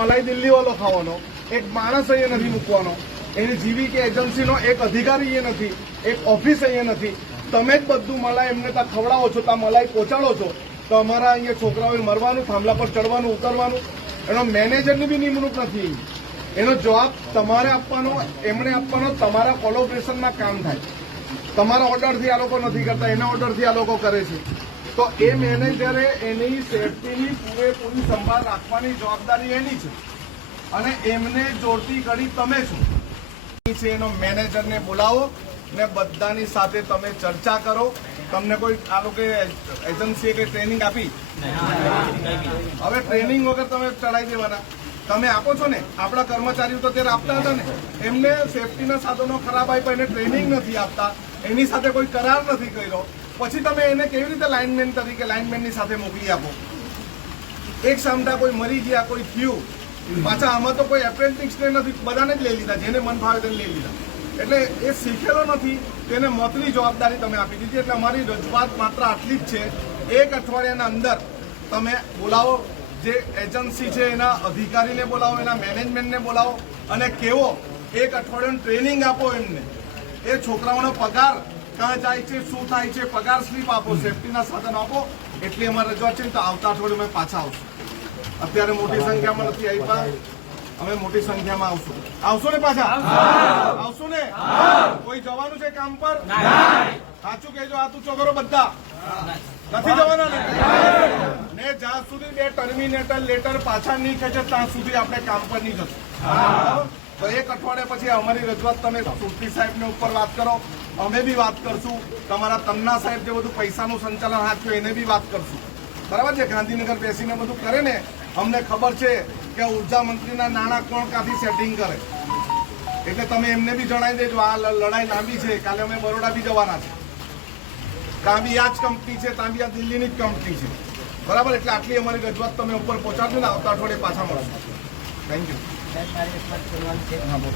મલાઈ દિલ્હી વાળો ખાવાનો એક માણસ અહીંયા નથી મૂકવાનો. એની જીવી કે એજન્સીનો એક અધિકારી અહીંયા નથી, એક ઓફિસ અહીંયા નથી. તમે જ બધું મલાઈ એમને ત્યાં ખવડાવો છો, ત્યાં મલાઈ પહોંચાડો છો. તો અમારા અહીંયા છોકરાઓએ મરવાનું, થાંભલા પર ચડવાનું, ઉતરવાનું. એનો મેનેજરની બી નિમણૂક નથી. એનો જવાબ તમારે આપવાનો, એમણે આપવાનો, તમારા કોલોબ્રેશનમાં કામ થાય. તમારા ઓર્ડરથી આ લોકો નથી કરતા, એના ઓર્ડરથી આ લોકો કરે છે. તો એ મેનેજરે એની સેફટીની પૂરેપૂરી સંભાળ રાખવાની જવાબદારી એની છે. અને એમને જોડતી કરી તમે છો છે એનો મેનેજરને બોલાવો ને બધાની સાથે તમે ચર્ચા કરો. તમને કોઈ આ લોકો એજન્સીએ કઈ ટ્રેનિંગ આપી? હવે ટ્રેનિંગ વગર તમે ચડાવી દેવાના. તમે આપો છો ને? આપણા કર્મચારીઓ તો ત્યારે આપતા હતા ને. એમને સેફટીના સાધનો ખરાબ આપ્યા, એને ટ્રેનિંગ નથી આપતા. એની સાથે કોઈ કરાર નથી કર્યો. પછી તમે એને કેવી રીતે લાઇનમેન તરીકે લાઇનમેનની સાથે મોકલી આપો? એક સામટા કોઈ મરી ગયા, કોઈ થયું, પાછા આમાં તો કોઈ એપ્રેન્ટિક્સને નથી, બધાને જ લઈ લીધા, જેને મન ભાવે તેને લઈ લીધા. એટલે એ શીખેલો નથી, તેને મોતની જવાબદારી તમે આપી દીધી. એટલે અમારી રજૂઆત માત્ર આટલી જ છે. એક અઠવાડિયાના અંદર તમે બોલાવો, જે એજન્સી છે એના અધિકારીને બોલાવો, એના મેનેજમેન્ટને બોલાવો, અને કેવો, એક અઠવાડિયાનું ટ્રેનિંગ આપો એમને. એ છોકરાઓનો પગાર ક્યાં જાય છે, શું થાય છે, પગાર સ્લીપ આપો, સેફટીના સાધન આપો. એટલી અમારે રજૂઆત છે તો આવતા અઠવાડિયે અમે પાછા આવશું. અત્યારે મોટી સંખ્યામાં નથી આપ્યા અમે મોટી સંખ્યામાં આવશું. આવશો ને પાછા? આવશો ને? કોઈ જવાનું છે કામ પર? સાચું કહેજો, આ તું ચોગરો બધા. નથી જવાના ને? જ્યાં સુધી બે ટર્મિનેટર લેટર પાછા નહીં ખેંચે, ત્યાં સુધી આપણે કામ પર નહીં જશું? તો એક અઠવાડિયા પછી અમારી રજૂઆત તમે સુરતી સાહેબને ઉપર વાત કરો. અમે બી વાત કરશું. તમારા તન્ના સાહેબ જે બધું પૈસાનું સંચાલન હાથ છે એને બી વાત કરશું. બરાબર છે? ગાંધીનગર બેસીને બધું કરે ને, અમને ખબર છે કે ઊર્જા મંત્રીના નાણાં કોણ કાથી સેટિંગ કરે. એટલે તમે એમને બી જણાવી દેજો, આ લડાઈ લાંબી છે. કાલે અમે બરોડા બી જવાના છે. ત્યાં આ જ કંપની છે ત્યાં આ દિલ્હીની જ કંપની છે. બરાબર? એટલે આટલી અમારી રજૂઆત તમે ઉપર પહોંચાડજો ને, આવતા અઠવાડિયે પાછા મળશે. થેન્ક યુ હા બોલો